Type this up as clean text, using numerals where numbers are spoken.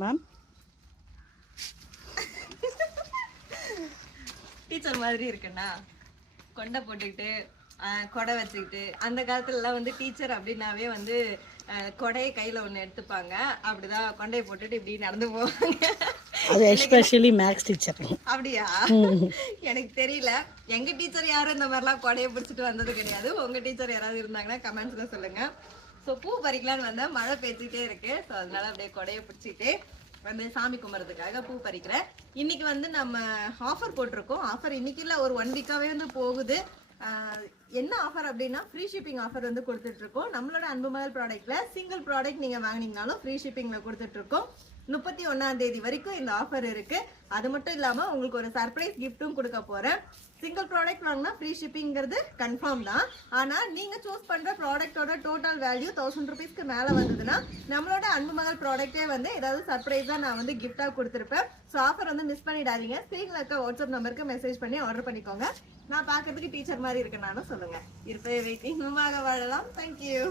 Ma'am teacher மாதிரி இருக்குண்ணா, கொண்டை போட்டுக்கிட்டு கொடை வச்சுக்கிட்டு. அந்த காலத்துலலாம் வந்து டீச்சர் அப்படின்னாவே வந்து கொடையை கையில் ஒன்று எடுத்துப்பாங்க, அப்படிதான் கொண்டையை போட்டுட்டு இப்படி நடந்து போவாங்க. அது எஸ்பெஷலி மேக்ஸ் டீச்சர். அப்படியா? எனக்கு தெரியல. எங்க டீச்சர் யாரும் இந்த மாதிரிலாம் கொடையை பிடிச்சிட்டு வந்தது கிடையாது. உங்க டீச்சர் யாராவது இருந்தாங்கன்னா கமெண்ட்ஸ்ல சொல்லுங்க. ஸோ பூ பறிக்கலான்னு வந்தா மழை பெய்ஞ்சிட்டே இருக்கு. ஸோ அதனால அப்படியே கொடையை பிடிச்சிட்டு வந்து சாமி கும்பிட்றதுக்காக பூ பறிக்கிறேன். இன்னைக்கு வந்து நம்ம ஆஃபர் போட்டிருக்கோம். ஆஃபர் இன்னைக்கு இல்லை, ஒரு 1 வீக்காவே வந்து போகுது. என்ன ஆஃபர் அப்படின்னா ஃப்ரீ ஷிப்பிங் ஆஃபர் வந்து கொடுத்துட்டு இருக்கோம். நம்மளோட அன்பு மகள் ப்ராடக்ட்ல சிங்கிள் ப்ராடக்ட் நீங்க வாங்கினீங்கனாலும் ஃப்ரீ ஷிப்பிங்ல கொடுத்துட்டு இருக்கோம். 31ஆம் தேதி வரைக்கும் இந்த ஆஃபர் இருக்கு. அது மட்டும் இல்லாம உங்களுக்கு ஒரு சர்ப்ரைஸ் கிஃப்ட்டும் கொடுக்க போறேன். சிங்கிள் ப்ராடக்ட் வாங்கினா ஃப்ரீ ஷிப்பிங்கிறது கன்ஃபார்ம் தான். ஆனா நீங்க சூஸ் பண்ற ப்ராடக்டோட டோட்டல் வேல்யூ 1000 ருபீஸ்க்கு மேல வந்ததுன்னா நம்மளோட அன்பு மகள் ப்ராடக்டே வந்து ஏதாவது சர்ப்ரைஸா நான் வந்து கிஃப்டா கொடுத்துருப்பேன். ஸோ ஆஃபர் வந்து மிஸ் பண்ணிடாதீங்க. ஸ்க்ரீன்ல இருக்க வாட்ஸ்அப் நம்பருக்கு மெசேஜ் பண்ணி ஆர்டர் பண்ணிக்கோங்க. நான் பாக்குறதுக்கு டீச்சர் மாதிரி இருக்கேன் நானும், சொல்லுங்க. இருப்பே வெயிட்டிங் வாழலாம். தேங்க்யூ.